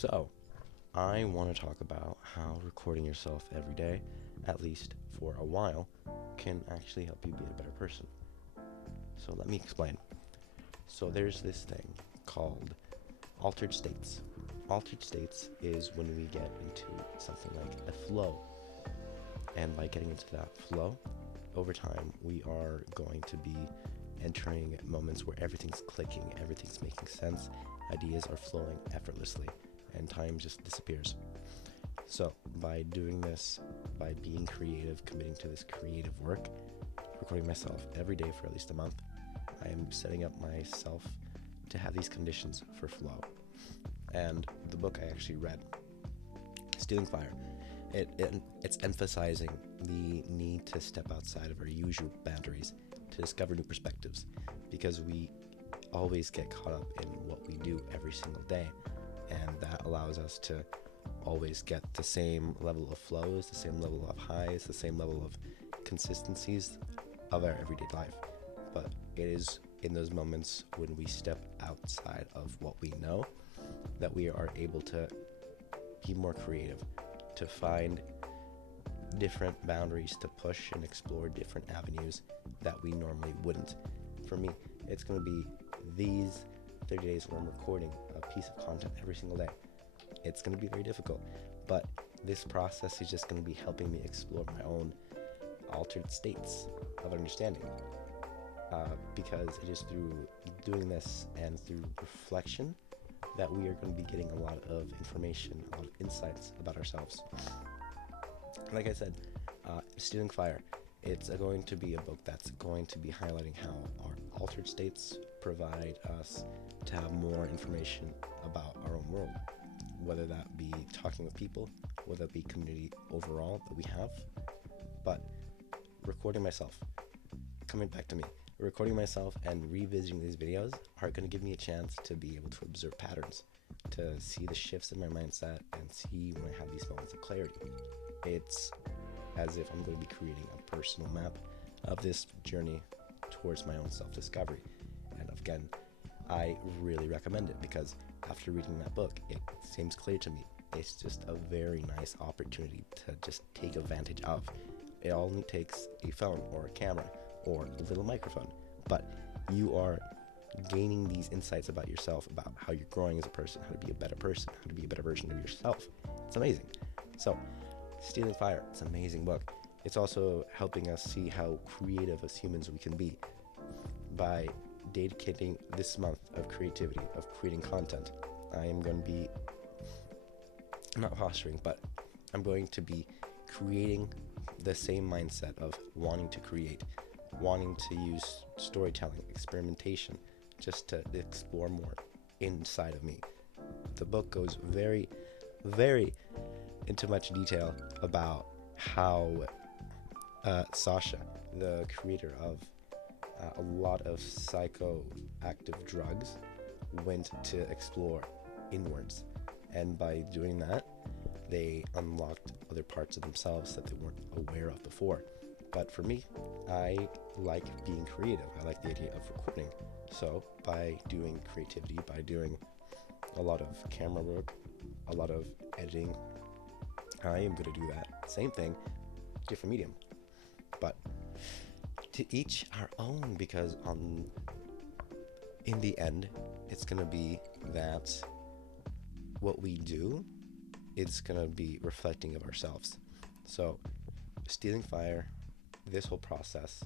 So, I want to talk about how recording yourself every day, at least for a while, can actually help you be a better person. So, let me explain. So, there's this thing called altered states. Altered states is when we get into something like a flow. And by getting into that flow, over time, we are going to be entering moments where everything's clicking, everything's making sense, ideas are flowing effortlessly, and time just disappears. So, by doing this, by being creative, committing to this creative work, recording myself every day for at least a month, I am setting up myself to have these conditions for flow. And the book I actually read, Stealing Fire, it's emphasizing the need to step outside of our usual boundaries to discover new perspectives, because we always get caught up in what we do every single day, and that allows us to always get the same level of flows, the same level of highs, the same level of consistencies of our everyday life. But it is in those moments when we step outside of what we know that we are able to be more creative, to find different boundaries to push and explore different avenues that we normally wouldn't. For me, it's going to be these 30 days where I'm recording a piece of content every single day. It's going to be very difficult, but this process is just going to be helping me explore my own altered states of understanding, because it is through doing this and through reflection that we are going to be getting a lot of information, a lot of insights about ourselves. Like I said, Stealing Fire, it's going to be a book that's going to be highlighting how our altered states provide us to have more information about our own world, whether that be talking with people, whether it be community overall that we have. But recording myself, coming back to me, recording myself and revisiting these videos are going to give me a chance to be able to observe patterns, to see the shifts in my mindset and see when I have these moments of clarity. It's as if I'm going to be creating a personal map of this journey towards my own self-discovery. And again, I really recommend it because after reading that book, it seems clear to me. It's just a very nice opportunity to just take advantage of. It only takes a phone or a camera or a little microphone, but you are gaining these insights about yourself, about how you're growing as a person, how to be a better person, how to be a better version of yourself. It's amazing. So, Stealing Fire, it's an amazing book. It's also helping us see how creative as humans we can be by dedicating this month of creativity, of creating content. I am going to be not fostering, but I'm going to be creating the same mindset of wanting to create, wanting to use storytelling, experimentation, just to explore more inside of me. The book goes very, very into much detail about how Sasha, the creator of a lot of psychoactive drugs, went to explore inwards. And by doing that, they unlocked other parts of themselves that they weren't aware of before. But for me, I like being creative. I like the idea of recording. So by doing creativity, by doing a lot of camera work, a lot of editing, I am going to do that same thing, different medium. But to each our own, because in the end, it's going to be that what we do, it's going to be reflecting of ourselves. So Stealing Fire, this whole process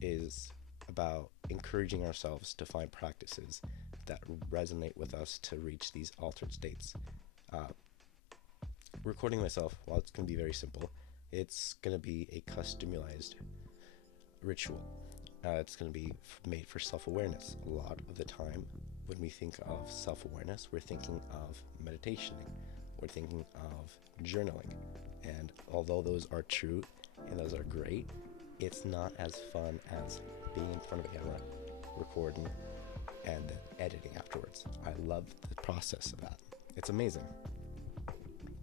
is about encouraging ourselves to find practices that resonate with us to reach these altered states. Recording myself, while it's going to be very simple, it's going to be a customized ritual. It's going to be made for self-awareness. A lot of the time, when we think of self-awareness, we're thinking of meditation, we're thinking of journaling. And although those are true and those are great, it's not as fun as being in front of a camera, recording, and then editing afterwards. I love the process of that. It's amazing.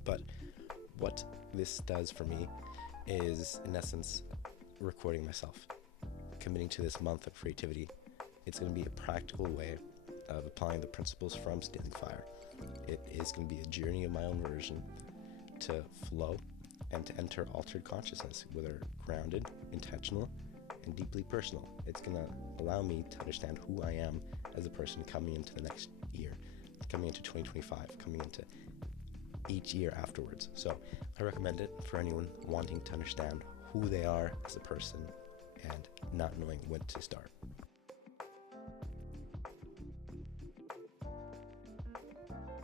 But what this does for me is, in essence, recording myself, committing to this month of creativity. It's going to be a practical way of applying the principles from Stealing Fire. It is going to be a journey of my own version to flow and to enter altered consciousness, whether grounded, intentional, and deeply personal. It's going to allow me to understand who I am as a person coming into the next year, coming into 2025, coming into each year afterwards. So I recommend it for anyone wanting to understand who they are as a person and not knowing when to start.